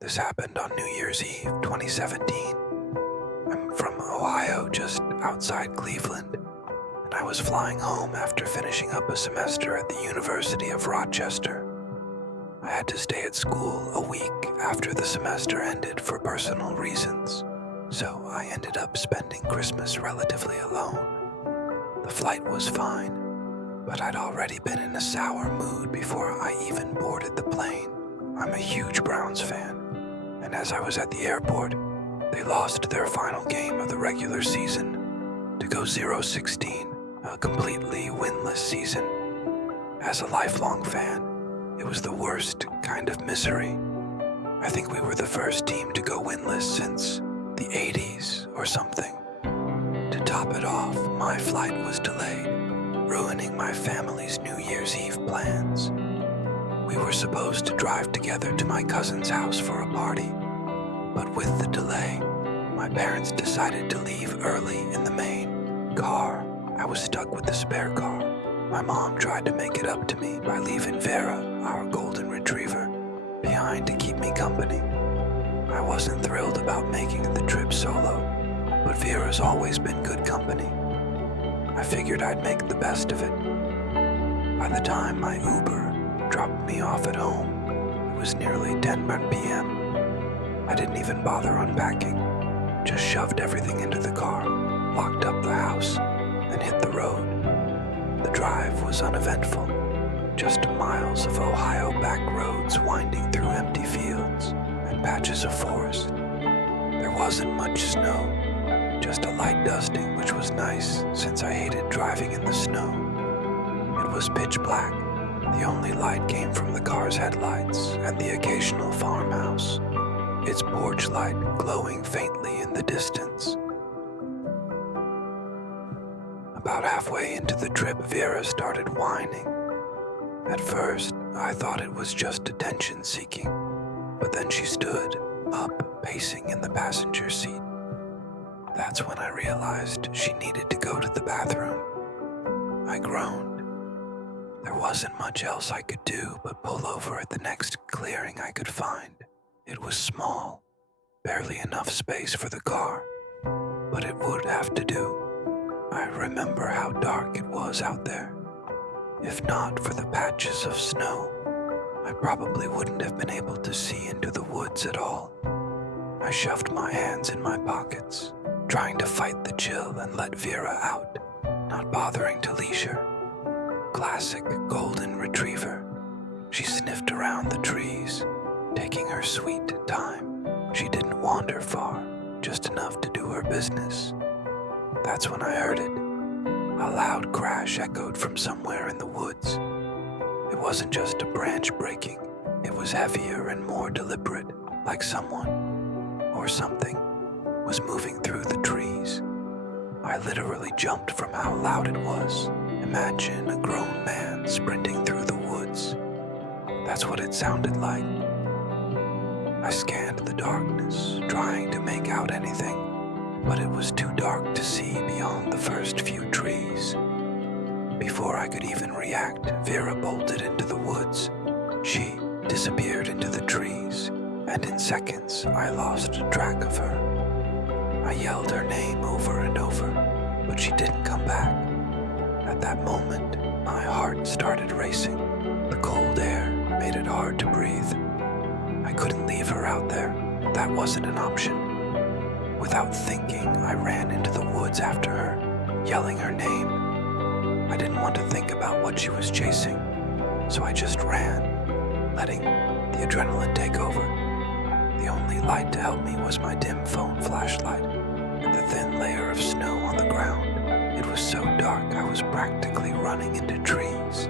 This happened on New Year's Eve, 2017. I'm from Ohio, just outside Cleveland, and I was flying home after finishing up a semester at the University of Rochester. I had to stay at school a week after the semester ended for personal reasons, so I ended up spending Christmas relatively alone. The flight was fine, but I'd already been in a sour mood before I even boarded the plane. I'm a huge Browns fan, and as I was at the airport, they lost their final game of the regular season to go 0-16, a completely winless season. As a lifelong fan, it was the worst kind of misery. I think we were the first team to go winless since the 80s or something. To top it off, my flight was delayed, ruining my family's New Year's Eve plans. We were supposed to drive together to my cousin's house for a party, but with the delay, my parents decided to leave early in the main car. I was stuck with the spare car. My mom tried to make it up to me by leaving Vera, our golden retriever, behind to keep me company. I wasn't thrilled about making the trip solo, but Vera's always been good company. I figured I'd make the best of it. By the time my Uber dropped me off at home, it was nearly 10 p.m. I didn't even bother unpacking, just shoved everything into the car, locked up the house, and hit the road. The drive was uneventful, just miles of Ohio back roads winding through empty fields and patches of forest. There wasn't much snow, just a light dusting, which was nice since I hated driving in the snow. It was pitch black. The only light came from the car's headlights and the occasional farmhouse, its porch light glowing faintly in the distance. About halfway into the trip, Vera started whining. At first, I thought it was just attention-seeking, but then she stood up, pacing in the passenger seat. That's when I realized she needed to go to the bathroom. I groaned. There wasn't much else I could do but pull over at the next clearing I could find. It was small, barely enough space for the car, but it would have to do. I remember how dark it was out there. If not for the patches of snow, I probably wouldn't have been able to see into the woods at all. I shoved my hands in my pockets, trying to fight the chill and let Vera out, not bothering to leash her. Classic golden retriever. She sniffed around the trees, taking her sweet time. She didn't wander far, just enough to do her business. That's when I heard it. A loud crash echoed from somewhere in the woods. It wasn't just a branch breaking. It was heavier and more deliberate, like someone, or something, was moving through the trees. I literally jumped from how loud it was. Imagine a grown man sprinting through the woods. That's what it sounded like. I scanned the darkness, trying to make out anything, but it was too dark to see beyond the first few trees. Before I could even react, Vera bolted into the woods. She disappeared into the trees, and in seconds I lost track of her. I yelled her name over and over, but she didn't come back. At that moment, my heart started racing. The cold air made it hard to breathe. I couldn't leave her out there. That wasn't an option. Without thinking, I ran into the woods after her, yelling her name. I didn't want to think about what she was chasing, so I just ran, letting the adrenaline take over. The only light to help me was my dim phone flashlight and the thin layer of snow on the ground. It was so dark I was practically running into trees.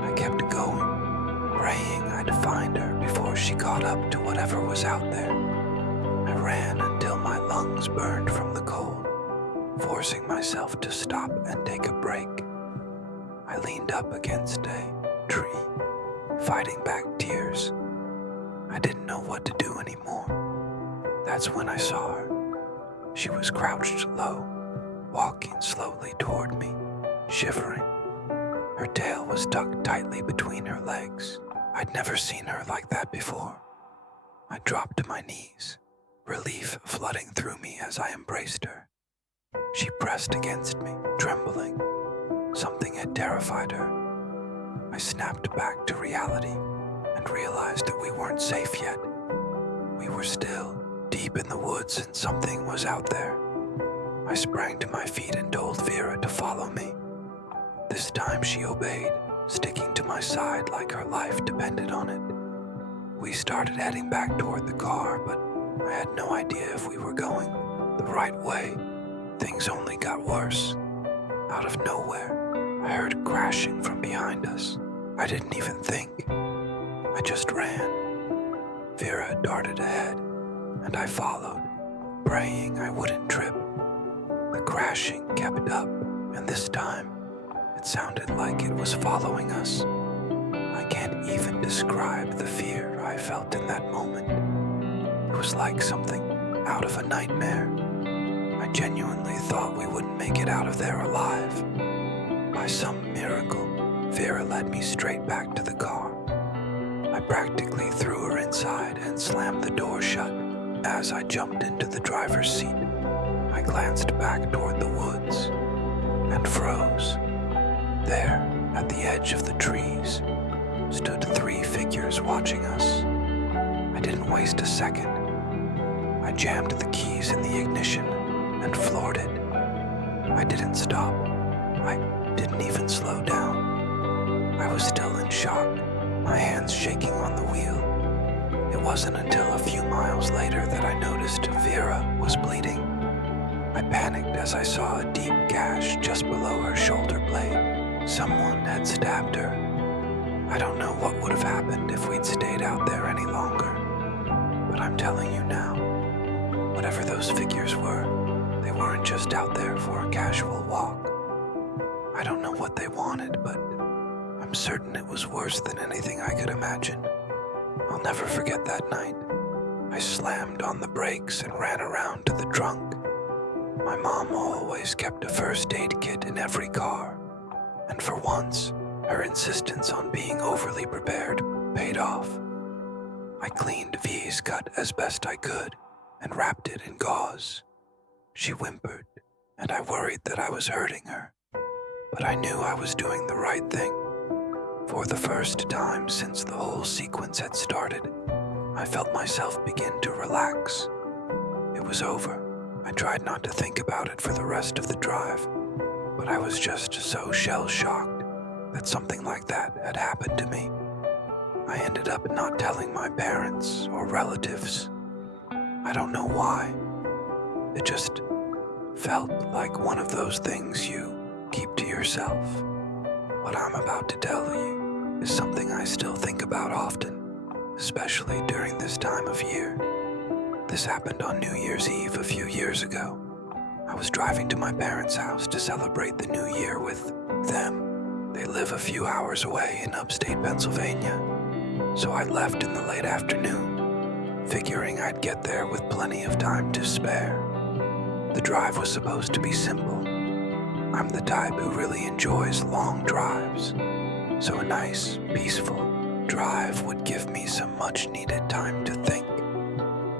I kept going, praying I'd find her before she caught up to whatever was out there. I ran until my lungs burned from the cold, forcing myself to stop and take a break. I leaned up against a tree, fighting back tears. I didn't know what to do anymore. That's when I saw her. She was crouched low, walking slowly toward me, shivering. Her tail was tucked tightly between her legs. I'd never seen her like that before. I dropped to my knees, relief flooding through me as I embraced her. She pressed against me, trembling. Something had terrified her. I snapped back to reality and realized that we weren't safe yet. We were still deep in the woods and something was out there. I sprang to my feet and told Vera to follow me. This time she obeyed, sticking to my side like her life depended on it. We started heading back toward the car, but I had no idea if we were going the right way. Things only got worse. Out of nowhere, I heard crashing from behind us. I didn't even think. I just ran. Vera darted ahead, and I followed, praying I wouldn't trip. The crashing kept up, and this time, it sounded like it was following us. I can't even describe the fear I felt in that moment. It was like something out of a nightmare. I genuinely thought we wouldn't make it out of there alive. By some miracle, Vera led me straight back to the car. I practically threw her inside and slammed the door shut. As I jumped into the driver's seat, I glanced back toward the woods and froze. There, at the edge of the trees, stood 3 figures watching us. I didn't waste a second. I jammed the keys in the ignition and floored it. I didn't stop. I didn't even slow down. I was still in shock, my hands shaking on the wheel. It wasn't until a few miles later that I noticed Vera was bleeding. I panicked as I saw a deep gash just below her shoulder blade. Someone had stabbed her. I don't know what would have happened if we'd stayed out there any longer. But I'm telling you now, whatever those figures were, they weren't just out there for a casual walk. I don't know what they wanted, but I'm certain it was worse than anything I could imagine. I'll never forget that night. I slammed on the brakes and ran around to the trunk. My mom always kept a first aid kit in every car, and for once, her insistence on being overly prepared paid off. I cleaned V's cut as best I could and wrapped it in gauze. She whimpered, and I worried that I was hurting her, but I knew I was doing the right thing. For the first time since the whole sequence had started, I felt myself begin to relax. It was over. I tried not to think about it for the rest of the drive, but I was just so shell-shocked that something like that had happened to me. I ended up not telling my parents or relatives. I don't know why. It just felt like one of those things you keep to yourself. What I'm about to tell you is something I still think about often, especially during this time of year. This happened on New Year's Eve a few years ago. I was driving to my parents' house to celebrate the new year with them. They live a few hours away in upstate Pennsylvania, so I left in the late afternoon, figuring I'd get there with plenty of time to spare. The drive was supposed to be simple. I'm the type who really enjoys long drives, so a nice, peaceful drive would give me some much-needed time to think.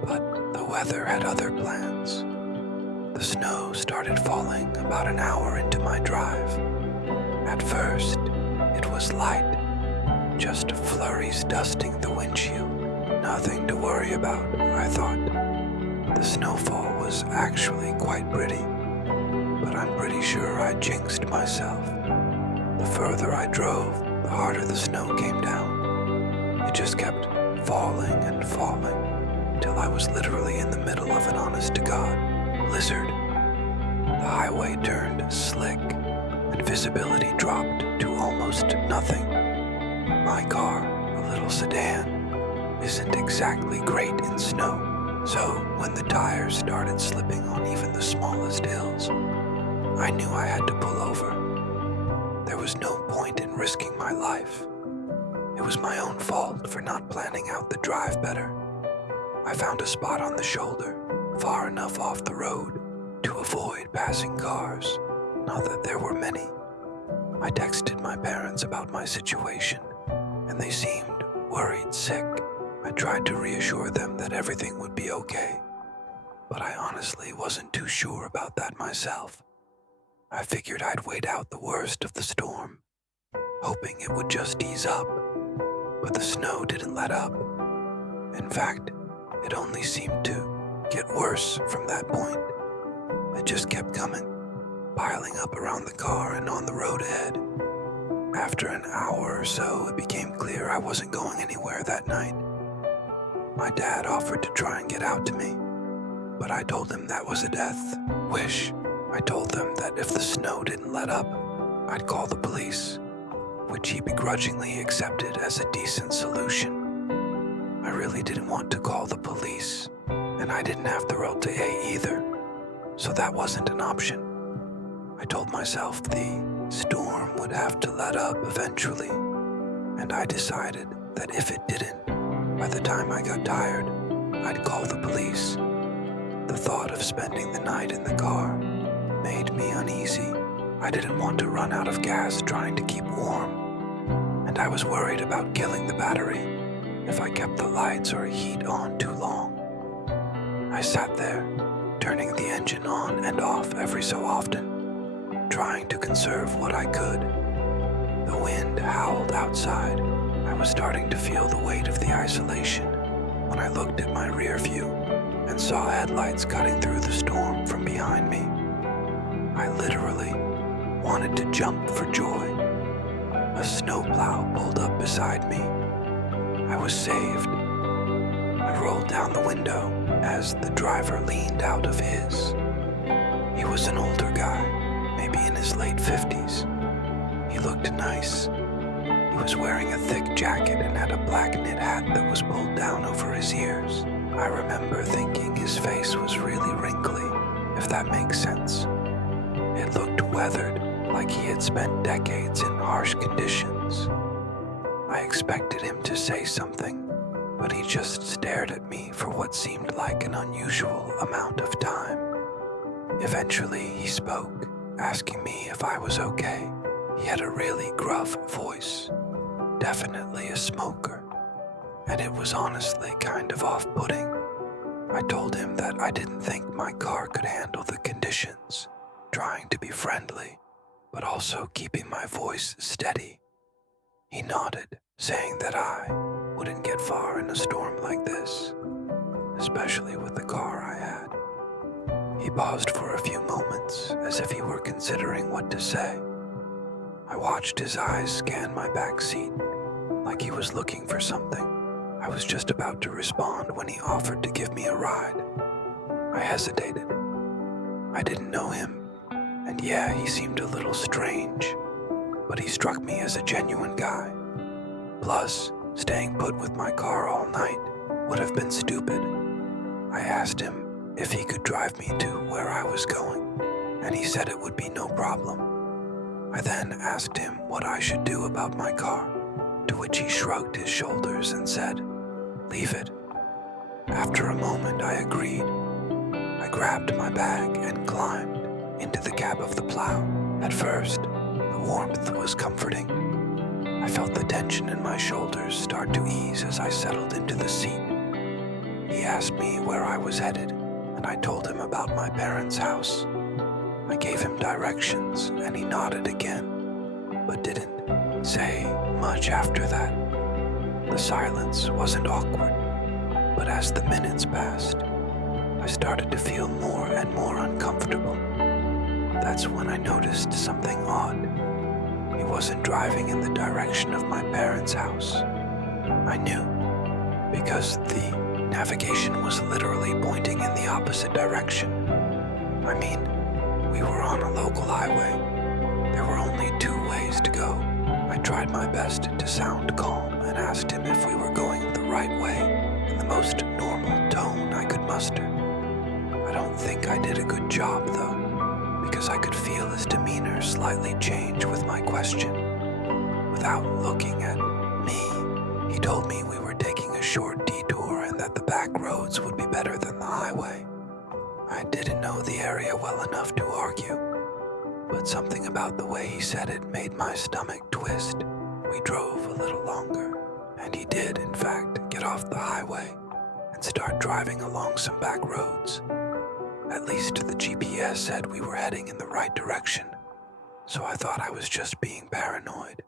But the weather had other plans. The snow started falling about an hour into my drive. At first, it was light, just flurries dusting the windshield. Nothing to worry about, I thought. The snowfall was actually quite pretty, but I'm pretty sure I jinxed myself. The further I drove, the harder the snow came down. It just kept falling and falling, till I was literally in the middle of an honest-to-God blizzard. The highway turned slick, and visibility dropped to almost nothing. My car, a little sedan, isn't exactly great in snow, so when the tires started slipping on even the smallest hills, I knew I had to pull over. There was no point in risking my life. It was my own fault for not planning out the drive better. I found a spot on the shoulder, far enough off the road to avoid passing cars, not that there were many. I texted my parents about my situation, and they seemed worried sick. I tried to reassure them that everything would be okay, but I honestly wasn't too sure about that myself. I figured I'd wait out the worst of the storm, hoping it would just ease up, but the snow didn't let up. In fact, it only seemed to get worse from that point. It just kept coming, piling up around the car and on the road ahead. After an hour or so, it became clear I wasn't going anywhere that night. My dad offered to try and get out to me, but I told him that was a death wish. I told them that if the snow didn't let up, I'd call the police, which he begrudgingly accepted as a decent solution. I really didn't want to call the police, and I didn't have the road to A either, so that wasn't an option. I told myself the storm would have to let up eventually, and I decided that if it didn't, by the time I got tired, I'd call the police. The thought of spending the night in the car made me uneasy. I didn't want to run out of gas trying to keep warm, and I was worried about killing the battery if I kept the lights or heat on too long. I sat there, turning the engine on and off every so often, trying to conserve what I could. The wind howled outside. I was starting to feel the weight of the isolation when I looked at my rear view and saw headlights cutting through the storm from behind me. I literally wanted to jump for joy. A snowplow pulled up beside me. I was saved. I rolled down the window as the driver leaned out of his. He was an older guy, maybe in his late 50s. He looked nice. He was wearing a thick jacket and had a black knit hat that was pulled down over his ears. I remember thinking his face was really wrinkly, if that makes sense. It looked weathered, like he had spent decades in harsh conditions. I expected him to say something, but he just stared at me for what seemed like an unusual amount of time. Eventually, he spoke, asking me if I was okay. He had a really gruff voice, definitely a smoker, and it was honestly kind of off-putting. I told him that I didn't think my car could handle the conditions, trying to be friendly, but also keeping my voice steady. He nodded, saying that I wouldn't get far in a storm like this, especially with the car I had. He paused for a few moments, as if he were considering what to say. I watched his eyes scan my back seat, like he was looking for something. I was just about to respond when he offered to give me a ride. I hesitated. I didn't know him, and yeah, he seemed a little strange, but he struck me as a genuine guy. Plus, staying put with my car all night would have been stupid. I asked him if he could drive me to where I was going, and he said it would be no problem. I then asked him what I should do about my car, to which he shrugged his shoulders and said, "Leave it." After a moment, I agreed. I grabbed my bag and climbed into the cab of the plow. At first, the warmth was comforting. I felt the tension in my shoulders start to ease as I settled into the seat. He asked me where I was headed, and I told him about my parents' house. I gave him directions, and he nodded again, but didn't say much after that. The silence wasn't awkward, but as the minutes passed, I started to feel more and more uncomfortable. That's when I noticed something odd. He wasn't driving in the direction of my parents' house. I knew, because the navigation was literally pointing in the opposite direction. I mean, we were on a local highway. There were only 2 ways to go. I tried my best to sound calm and asked him if we were going the right way in the most normal tone I could muster. I don't think I did a good job, though, because I could feel his demeanor slightly change with my question. Without looking at me, he told me we were taking a short detour and that the back roads would be better than the highway. I didn't know the area well enough to argue, but something about the way he said it made my stomach twist. We drove a little longer, And he did, in fact, get off the highway and start driving along some back roads. At least the GPS said we were heading in the right direction, so I thought I was just being paranoid.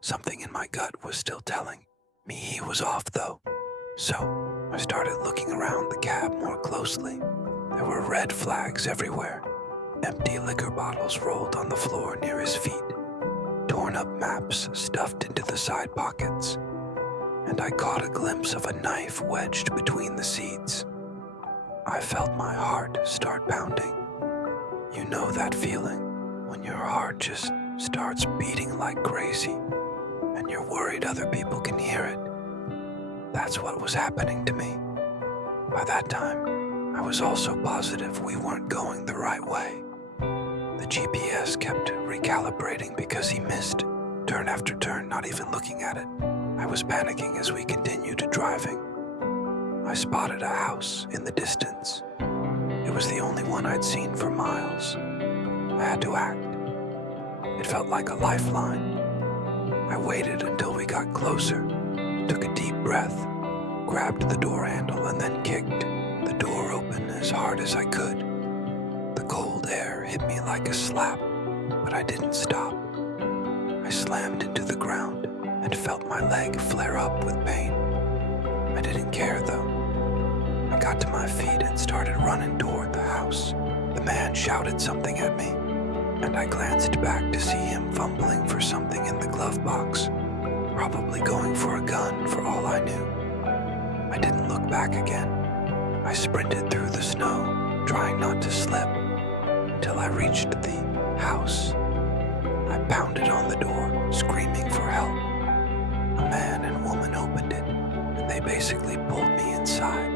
Something in my gut was still telling me he was off, though. So I started looking around the cab more closely. There were red flags everywhere. Empty liquor bottles rolled on the floor near his feet. Torn up maps stuffed into the side pockets. And I caught a glimpse of a knife wedged between the seats. I felt my heart start pounding. You know that feeling when your heart just starts beating like crazy and you're worried other people can hear it. That's what was happening to me. By that time, I was also positive we weren't going the right way. The GPS kept recalibrating because he missed turn after turn, not even looking at it. I was panicking as we continued driving. I spotted a house in the distance. It was the only one I'd seen for miles. I had to act. It felt like a lifeline. I waited until we got closer, took a deep breath, grabbed the door handle, and then kicked the door open as hard as I could. The cold air hit me like a slap, but I didn't stop. I slammed into the ground and felt my leg flare up with pain. I didn't care, though. I got to my feet and started running toward the house. The man shouted something at me, and I glanced back to see him fumbling for something in the glove box, probably going for a gun for all I knew. I didn't look back again. I sprinted through the snow, trying not to slip, until I reached the house. I pounded on the door, screaming for help. A man and woman opened it, and they basically pulled me inside.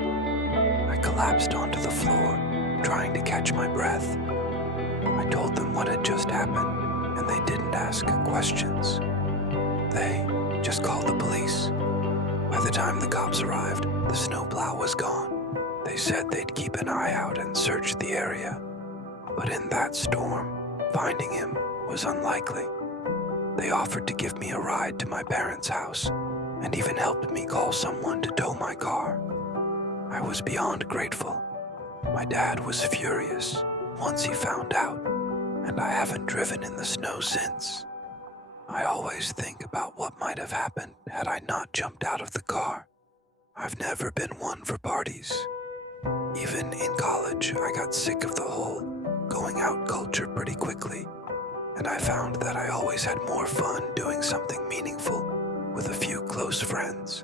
I collapsed onto the floor, trying to catch my breath. I told them what had just happened, and they didn't ask questions. They just called the police. By the time the cops arrived, the snowplow was gone. They said they'd keep an eye out and search the area. But in that storm, finding him was unlikely. They offered to give me a ride to my parents' house, and even helped me call someone to tow my car. I was beyond grateful. My dad was furious once he found out, and I haven't driven in the snow since. I always think about what might have happened had I not jumped out of the car. I've never been one for parties. Even in college, I got sick of the whole going out culture pretty quickly, and I found that I always had more fun doing something meaningful with a few close friends.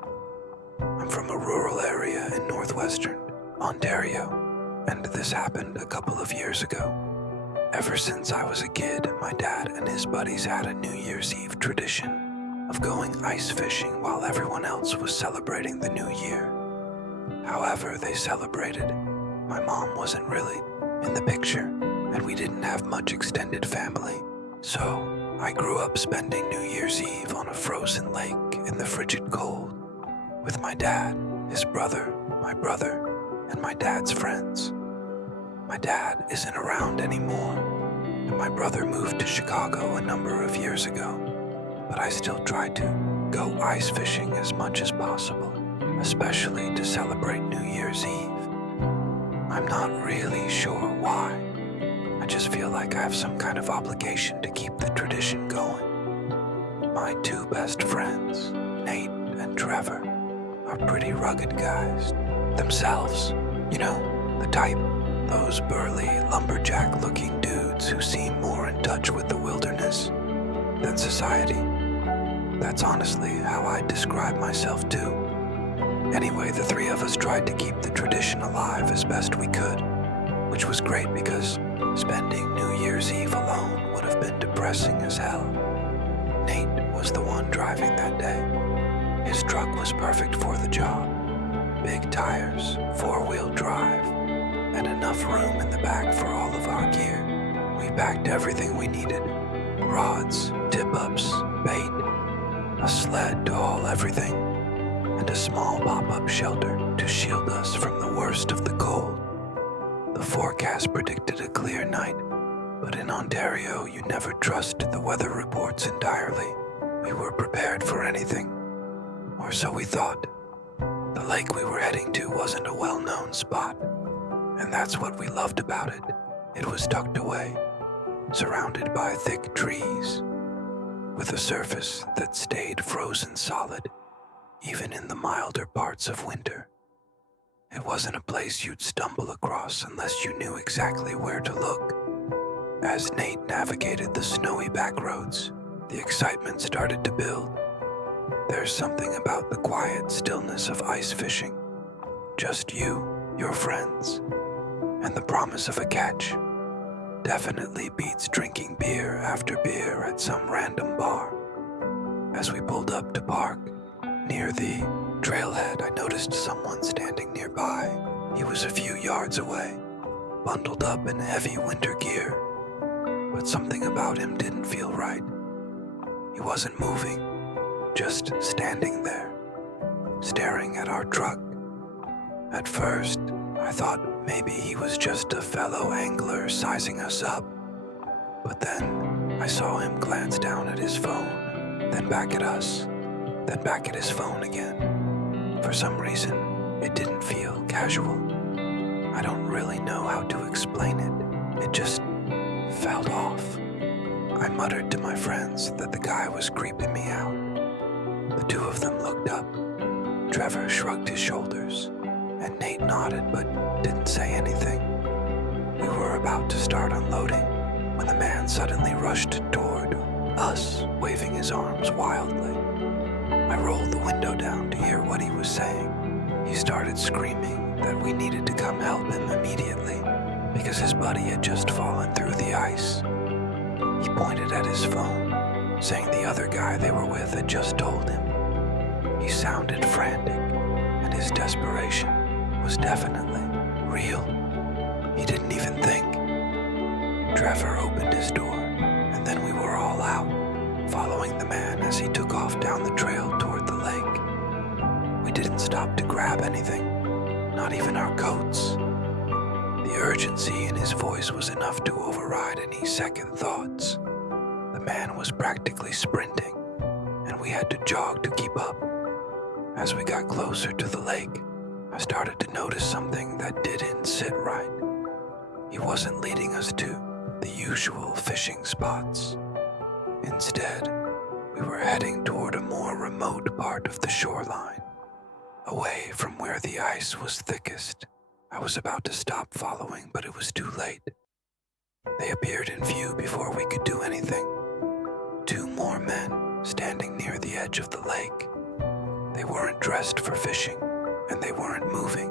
I'm from a rural area in northwestern Ontario, and this happened a couple of years ago. Ever since I was a kid, my dad and his buddies had a New Year's Eve tradition of going ice fishing while everyone else was celebrating the new year. However they celebrated, my mom wasn't really in the picture, and we didn't have much extended family. So I grew up spending New Year's Eve on a frozen lake in the frigid cold with my dad, his brother, my brother, and my dad's friends. My dad isn't around anymore, and my brother moved to Chicago a number of years ago, but I still try to go ice fishing as much as possible, especially to celebrate New Year's Eve. I'm not really sure why. I just feel like I have some kind of obligation to keep the tradition going. My two best friends, Nate and Trevor, are pretty rugged guys themselves. You know, the type. Those burly, lumberjack-looking dudes who seem more in touch with the wilderness than society. That's honestly how I'd describe myself too. Anyway, the three of us tried to keep the tradition alive as best we could, which was great because spending New Year's Eve alone would have been depressing as hell. Nate was the one driving that day. His truck was perfect for the job. Big tires, 4-wheel drive, and enough room in the back for all of our gear. We packed everything we needed. Rods, tip-ups, bait, a sled to haul everything, and a small pop-up shelter to shield us from the worst of the cold. The forecast predicted a clear night, but in Ontario you never trust the weather reports entirely. We were prepared for anything. or so we thought. The lake we were heading to wasn't a well-known spot, and that's what we loved about it. It was tucked away, surrounded by thick trees, with a surface that stayed frozen solid, even in the milder parts of winter. It wasn't a place you'd stumble across unless you knew exactly where to look. As Nate navigated the snowy back roads, the excitement started to build. There's something about the quiet stillness of ice fishing. Just you, your friends, and the promise of a catch. Definitely beats drinking beer after beer at some random bar. As we pulled up to park, near the trailhead, I noticed someone standing nearby. He was a few yards away, bundled up in heavy winter gear, but something about him didn't feel right. He wasn't moving, just standing there, staring at our truck. At first, I thought maybe he was just a fellow angler sizing us up, but then I saw him glance down at his phone, then back at us, then back at his phone again. For some reason, it didn't feel casual. I don't really know how to explain it. It just felt off. I muttered to my friends that the guy was creeping me out. The two of them looked up. Trevor shrugged his shoulders, and Nate nodded but didn't say anything. We were about to start unloading when the man suddenly rushed toward us, waving his arms wildly. I rolled the window down to hear what he was saying. He started screaming that we needed to come help him immediately because his buddy had just fallen through the ice. He pointed at his phone, saying the other guy they were with had just told him. He sounded frantic, and his desperation was definitely real. He didn't even think. Trevor opened his door, and then we were all out, following the man as he took off down the trail toward the lake. We didn't stop to grab anything, not even our coats. The urgency in his voice was enough to override any second thoughts. The man was practically sprinting, and we had to jog to keep up. As we got closer to the lake, I started to notice something that didn't sit right. He wasn't leading us to the usual fishing spots. Instead, we were heading toward a more remote part of the shoreline, away from where the ice was thickest. I was about to stop following, but it was too late. They appeared in view before we could do anything. Two more men standing near the edge of the lake. They weren't dressed for fishing, and they weren't moving.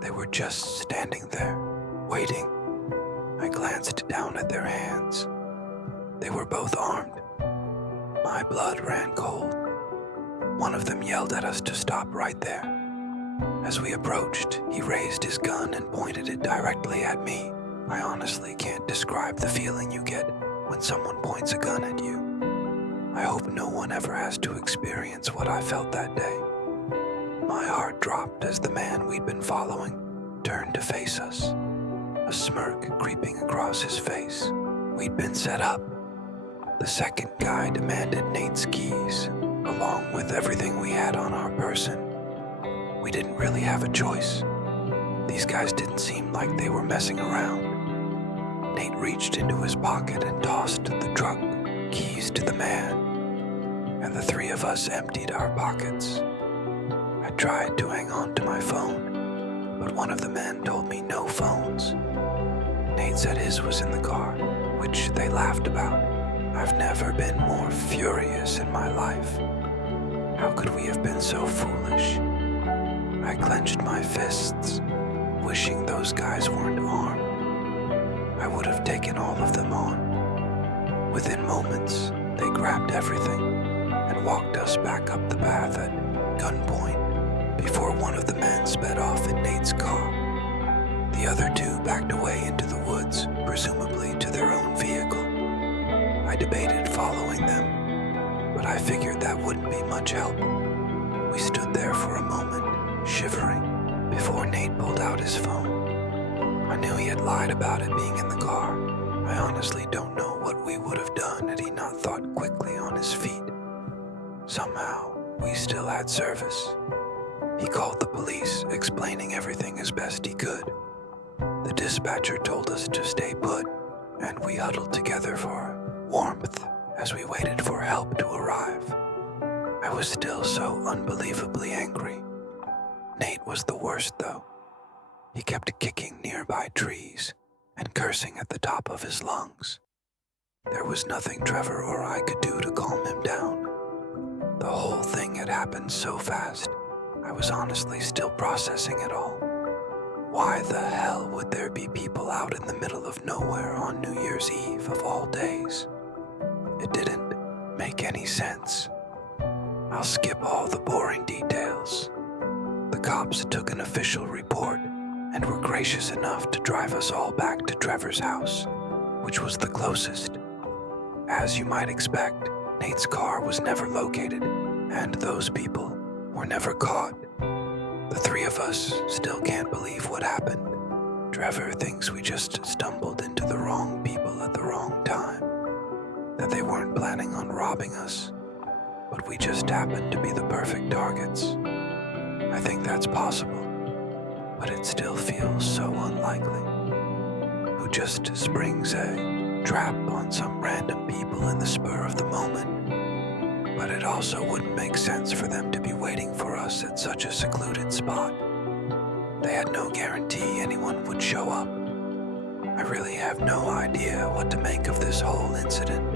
They were just standing there, waiting. I glanced down at their hands. They were both armed. My blood ran cold. One of them yelled at us to stop right there. As we approached, he raised his gun and pointed it directly at me. I honestly can't describe the feeling you get when someone points a gun at you. I hope no one ever has to experience what I felt that day. My heart dropped as the man we'd been following turned to face us, a smirk creeping across his face. We'd been set up. The second guy demanded Nate's keys, along with everything we had on our person. We didn't really have a choice. These guys didn't seem like they were messing around. Nate reached into his pocket and tossed the truck keys to the man, and the three of us emptied our pockets. I tried to hang on to my phone, but one of the men told me no phones. Nate said his was in the car, which they laughed about. I've never been more furious in my life. How could we have been so foolish? I clenched my fists, wishing those guys weren't armed. I would have taken all of them on. Within moments, they grabbed everything and walked us back up the path at gunpoint before one of the men sped off in Nate's car. The other two backed away into the woods, presumably to their own vehicle. I debated following them, but I figured that wouldn't be much help. We stood there for a moment, shivering, before Nate pulled out his phone. I knew he had lied about it being in the car. I honestly don't know what we would have done had he not thought quickly on his feet. Somehow, we still had service. He called the police, explaining everything as best he could. The dispatcher told us to stay put, and we huddled together for warmth as we waited for help to arrive. I was still so unbelievably angry. Nate was the worst, though. He kept kicking nearby trees and cursing at the top of his lungs. There was nothing Trevor or I could do to calm him down. The whole thing had happened so fast, I was honestly still processing it all. Why the hell would there be people out in the middle of nowhere on New Year's Eve of all days? It didn't make any sense. I'll skip all the boring details. The cops took an official report and were gracious enough to drive us all back to Trevor's house, which was the closest. As you might expect, Nate's car was never located, and those people were never caught. The three of us still can't believe what happened. Trevor thinks we just stumbled into the wrong people at the wrong time, that they weren't planning on robbing us, but we just happened to be the perfect targets. I think that's possible, but it still feels so unlikely. Who just springs a trap on some random people in the spur of the moment? But it also wouldn't make sense for them to be waiting for us at such a secluded spot. They had no guarantee anyone would show up. I really have no idea what to make of this whole incident.